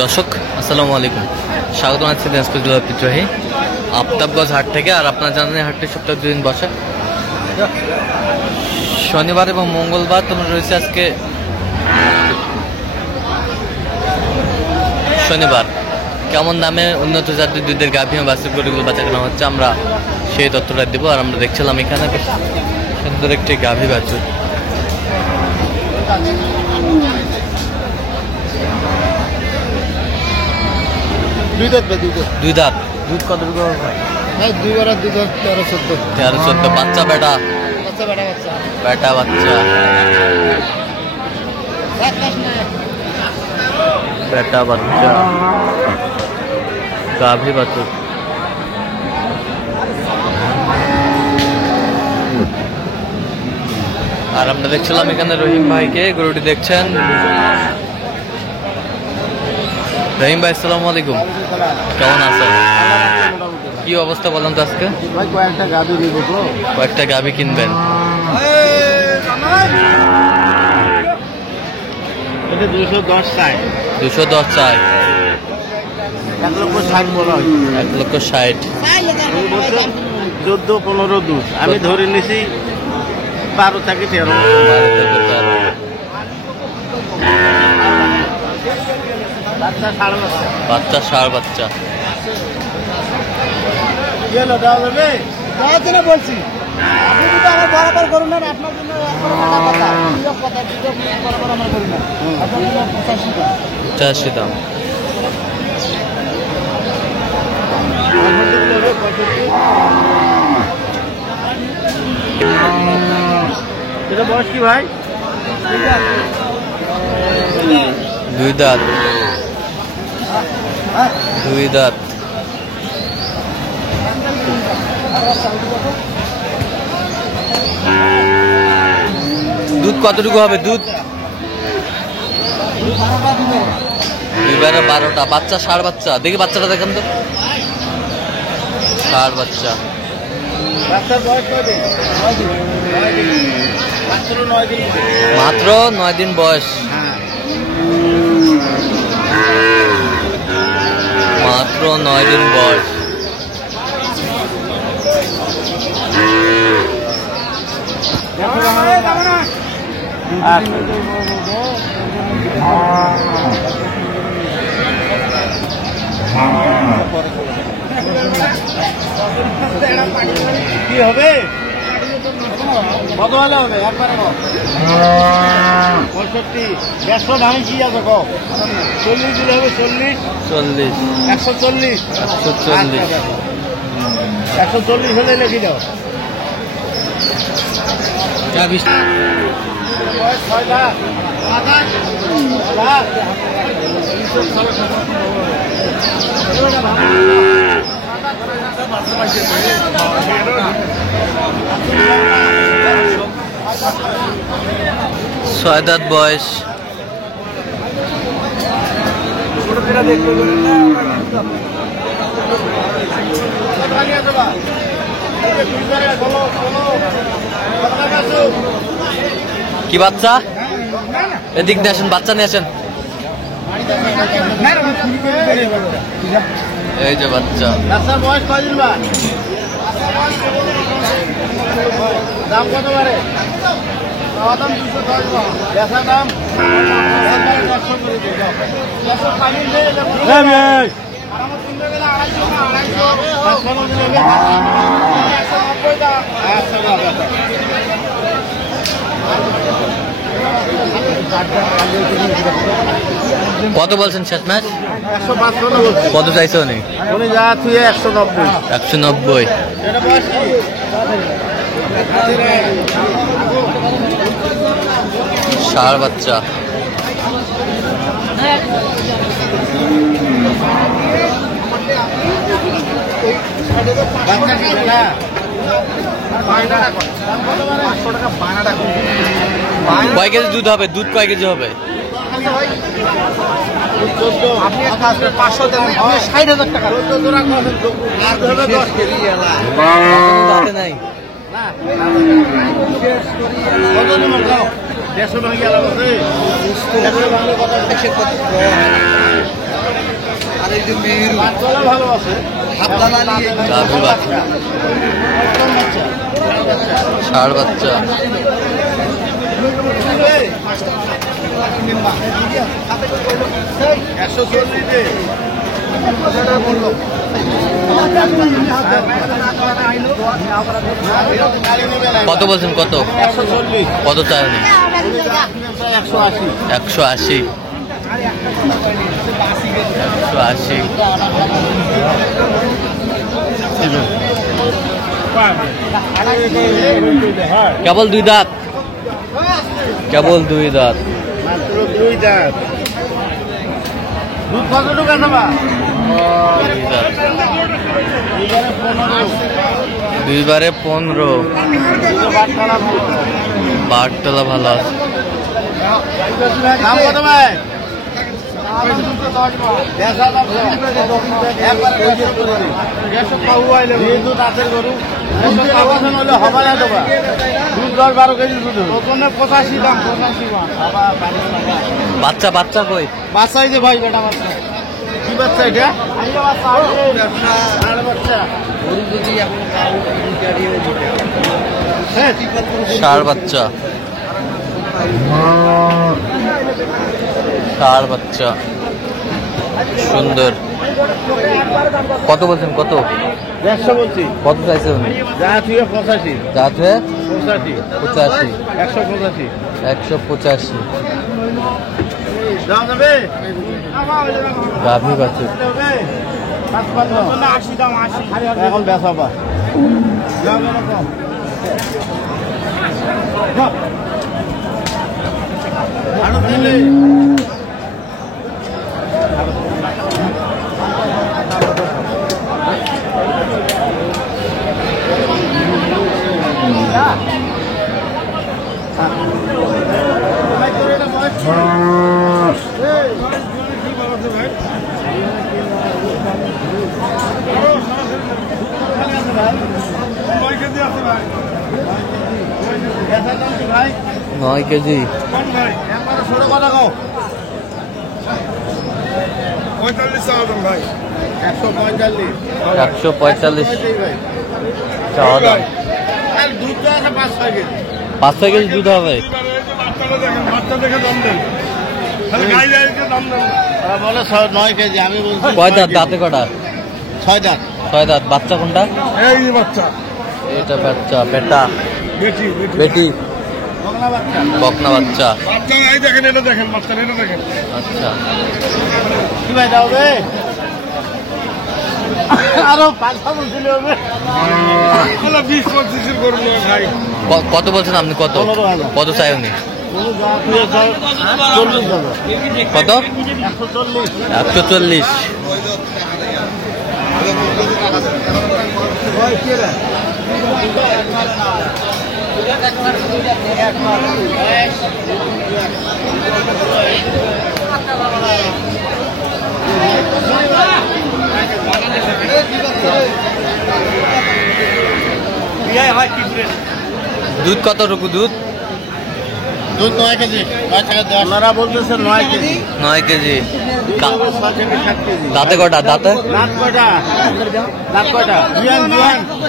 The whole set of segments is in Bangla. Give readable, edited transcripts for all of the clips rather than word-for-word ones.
দর্শক আসসালামু আলাইকুম, স্বাগত জানাচ্ছি দিনাজপুর জেলার ঐতিহ্যবাহী আফতাবগঞ্জ হাট থেকে। আর আপনারা জানেন হাটটি সপ্তাহে 2 দিন বসে, শনিবার এবং মঙ্গলবার। তোমরা রয়েছে আজকে শনিবার। কেমন দামে উন্নত জাতের দুধের গাভী এবং বাছুর গরুগুলো বাচ্চা কেনা হচ্ছে, আমরা সেই তথ্যটা দেবো। আর আমরা দেখছিলাম এখানে বেশ সুন্দর একটি গাভী বাছুর। দুই দাঁত। দুধ কতটুকু হয়? 13-14 বাচ্চা বেটা বেটা বাচ্চা বেটা বাচ্চা গাভী বাছুর। আর আমরা দেখছিলাম এখানে রহিম ভাইকে, গরুটি দেখছেন। রহিম ভাই আসসালামু আলাইকুম, কেমন আছেন? কি অবস্থা বলেন তো আজকে? কয়েকটা গাভী কিনবেন? 210 চাই। 210 চাই। 1,60,000 বলা হয়। 1,60,000। 14-15 দুধ আমি ধরে নিছি 12 থেকে 13। বাচ্চা ষাঁড় বাচ্চা। বলছি আপনি যদি আমার বরাবর করুন না, আপনার জন্য 85 দাম। এটা বয়স কি ভাই? 2 দাঁত। 2 দাঁত। দুধ কতটুকু হবে? দুধ 12টা। বাচ্চা ষাঁড় বাচ্চা। দেখি বাচ্চাটা দেখেন তো। ষাঁড় বাচ্চা। মাত্র 9 দিন বয়স। মাত্র 9 দিন বয়স। কি হবে? কত হলে হবে? একবারে 65। 100 ভাঙি আছে কম। 40 দিলে হবে। 40 140 140 হলে লিখি দাও। ছয় দাঁত বয়স। কি বাচ্চা? এদিক দিয়ে আসেন, বাচ্চা নিয়ে আসেন। এই যে বাচ্চা। বয়স কয়দিন বা? দাম কত পারে? দাম 210 দাম। কত বলছেন শেষ ম্যাচ? 105 কত চাইছে উনি? উনি যা তুই 190। 190। ষাঁড় বাচ্চা। কয় কেজি দুধ হবে? দুধ কয় কেজি হবে? আপনি 500 দেন, 60,000 টাকা। 10 কেজি হাতে নাই। 150 ভাঙি আলাদা আছে 100 ভাঙলে কত আছে কত আর এই যে মেহের বাচ্চারা ভালো আছে হাতলা নিয়ে গাভী বাচ্চা ষাঁড় বাচ্চা কত বলছেন কত কত চাই 180 কেবল 2 দাঁত কেবল 2 দাঁত মাত্র 2 দাঁত দুধ কতটুকু আছে বা 2 দাঁত 2 বারে 15 বাটতলা ভালো আছে দাম কত ভাই বাচ্চা বাচ্চা কই বাচ্চা এই যে ভাই বেটা বাচ্চা কি বাচ্চা এটা ষাঁড় বাচ্চা ষাঁড় বাচ্চা সুন্দর কত বলছেন কত 150 বলছি কত চাইছে উনি যা তুই 85 যা তুই 85 85 185 দাম দেবে গাভী বাচ্চা এখন বেসাবা আরো দিলে ভাই 9 কেজি 145 চাওয়া দাম 5 কেজি দুধ হবে বলে 9 কেজি আমি বলছি কয় দাঁত দাঁতে কটা 6 দাঁত 6 দাঁত বাচ্চা কোনটা এই বাচ্চা এটা বাচ্চা বেটা বেটি বকনা বাচ্চা আচ্ছা কি ভাই দাও আরো 5 বলছিল হবে 20-25 করব ভাই কত বলছেন আপনি কত কত চাই উনি কত 140 দুধ কতটুকু দুধ দুধ 9 কেজি আপনারা বলতেছেন 9 কেজি 9 কেজি 6 থেকে 7 কেজি দাঁতে কটা দাঁতে দাঁত কয়টা দাঁত কয়টা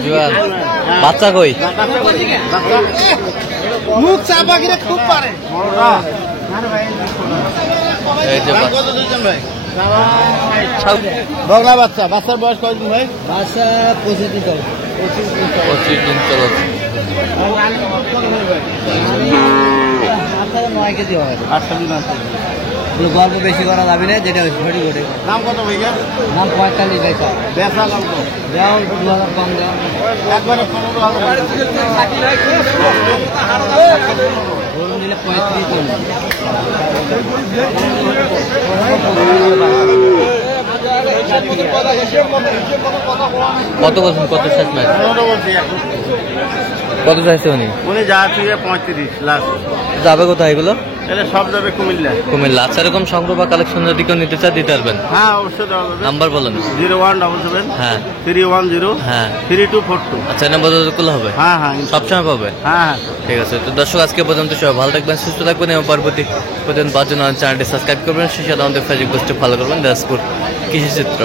জুয়ান বাচ্চা কই মুখ চাপা গিরে খুব পারে এই যে কত দিচ্ছেন ভাই বগলা বাচ্চা বাচ্চার বয়স কয়দিন ভাই বাচ্চা 25 দিন 25 দিন চলো 9 কেজি হয় 8 দিন আছে গল্প বেশি করা যাবে না যেটা সঠিক ওঠে দাম কত ভাইয়া দাম 45 পয়সা বেচা কত দাও 2000 কম দাও একবারে 15000 বলুন দিলে 35 কম কত বলছেন কত শেষ ম্যাচ 15 বলছি কত চাইছে উনি? উনি যা থেকে 35 লাখ। যাবে কোথায় এগুলো? তাহলে সব যাবে কুমিল্লা। কুমিল্লা। আচ্ছা, এরকম সংগ্রহ বা কালেকশন যদি কেউ নিতে চায় দিতে পারবেন? হ্যাঁ অবশ্যই দেওয়া যাবে। নাম্বার বলেন। 0177 হ্যাঁ 310 হ্যাঁ। 3242। আচ্ছা, নাম্বার যতগুলো হবে হ্যাঁ হ্যাঁ সবসময় পাবে? হ্যাঁ হ্যাঁ। ঠিক আছে। তো দর্শক, আজকে পর্যন্ত সবাই ভালো থাকবেন, সুস্থ থাকবেন এবং পরবর্তী পর্যন্ত পাওয়ার জন্য চ্যানেলটি সাবস্ক্রাইব করবেন, সেই সাথে আমাদের ফেসবুক পোস্টে ফলো করবেন, দিনাজপুর কৃষি চিত্র।